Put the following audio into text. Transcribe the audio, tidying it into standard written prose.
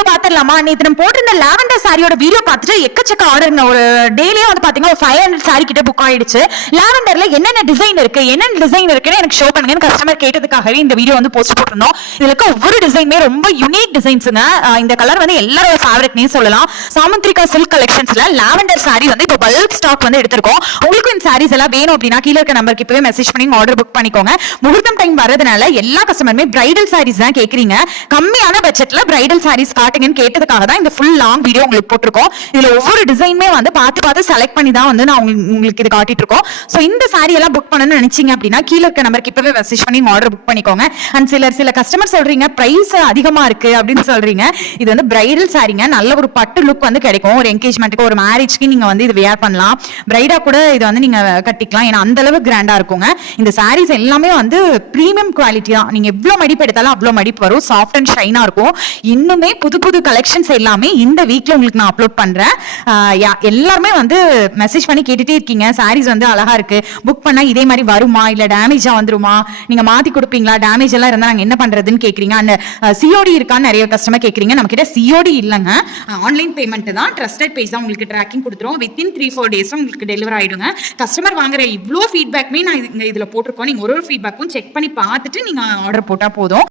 Video பாத்துடலாமா? நேத்து நம்ம போட்டிருந்த லாவெண்டர் சாரியோட வீடியோ பார்த்துட்டு எக்கச்சக்க ஆர்டருங்க. ஒரு டேலியே வந்து பாத்தீங்கன்னா ஒரு 500 சாரி கிட்ட புக் ஆயிடுச்சு. லாவெண்டர்ல என்னென்ன டிசைன் இருக்குன்னு எனக்கு ஷோ பண்ணுங்கன்னு கஸ்டமர் கேட்டதுக்காகவே இந்த வீடியோ வந்து போஸ்ட் போட்டிருந்தோம். இதுல இருக்க ஒவ்வொரு டிசைனுமே ரொம்ப யூனிக் டிசைன்ஸுங்க. இந்த கலர் வந்து எல்லாரோட ஃபேவரட்னே சொல்லலாம். சாமுந்திரிகா சில்க் கலெக்ஷன்ஸ்ல லாவெண்டர் சாரி வந்து இப்போ பல்க் ஸ்டாக் வந்து எடுத்திருக்கோம். உங்களுக்கு இந்த சாரீஸ் எல்லாம் வேணும் அப்படின்னா கீழே இருக்க நம்பருக்கு இப்பவே மெசேஜ் பண்ணி ஆர்டர் புக் பண்ணிக்கோங்க. முகூர்த்தம் டைம் வரதுனால எல்லா கஸ்டமருமே பிரைடல் சாரீஸ் தான் கேக்குறீங்க. கம்மியான பட்ஜெட்ல பிரைடல் சாரீஸ் காட்டுங்கன்னு கேட்டதுக்காக தான் இந்த ஃபுல் லாங் வீடியோ உங்களுக்கு போட்டிருக்கோம். இதுல ஒவ்வொரு டிசைனுமே வந்து பார்த்து செலக்ட் பண்ணி தான் வந்து நான் உங்களுக்கு இது காட்டிட்டு இருக்கோம். சோ இந்த சாரி எல்லாம் புக் பண்ணணும்னு நினைச்சீங்க அப்படின்னா கீழே இருக்க நம்பருக்கு இப்பவே மெசேஜ் பண்ணி ஆர்டர் புக் பண்ணிக்கோங்க. அண்ட் சில கஸ்டமர் சொல்றீங்க பிரைஸ் அதிகமா இருக்கு அப்படின்னு சொல்றீங்க. இது வந்து பிரைடல் சாரிங்க. நல்ல ஒரு பட்டு லுக் வந்து கிடைக்கும். ஒரு என்கேஜ்மெண்ட்டுக்கு ஒரு மேரேஜ்க்கு நீங்க வந்து இது வியர் பண்ணலாம். பிரைடா கூட இது வந்து நீங்க கட்டிக்கலாம். ஏன்னா அந்த அளவு கிராண்டா இருக்குங்க. இந்த சாரீஸ் எல்லாமே வந்து பிரீமியம் குவாலிட்டி தான். நீங்க எவ்வளவு மடிப்பு எடுத்தாலும் அவ்வளவு மடிப்பு வரும். சாஃப்ட் அண்ட் ஷைனா இருக்கும். இன்னுமே புது கலெக்ஷன்ஸ் எல்லாமே இந்த வீக்ல உங்களுக்கு நான் அப்லோட் பண்றேன். எல்லாருமே வந்து மெசேஜ் பண்ணி கேட்டுட்டே இருக்கீங்க. சாரீஸ் வந்து அழகா இருக்கு, புக் பண்ணா இதே மாதிரி வருமா இல்ல டேமேஜா வந்துருமா, நீங்க மாத்தி கொடுப்பீங்களா, டேமேஜ் எல்லாம் இருந்தா நாங்க என்ன பண்றதுன்னு கேக்குறீங்க. அந்த சிஓடி இருக்கான்னு நிறைய கஸ்டமர் கேக்குறீங்க. நம்ம கிட்ட சிஓடி இல்லங்க, ஆன்லைன் பேமெண்ட் தான். ட்ரஸ்டட் பேஜ் தான். உங்களுக்கு ட்ராக்கிங் கொடுத்துரும். வித்தின் 3-4 டேஸ் உங்களுக்கு டெலிவரி ஆயிடுங்க. கஸ்டமர் வாங்குற இவ்வளோ ஃபீட்பேக்மே நான் இதுல போட்டிருக்கோம். நீங்க ஒரு ஃபீட்பேக்கும் செக் பண்ணி பார்த்துட்டு நீங்க ஆர்டர் போட்டா போதும்.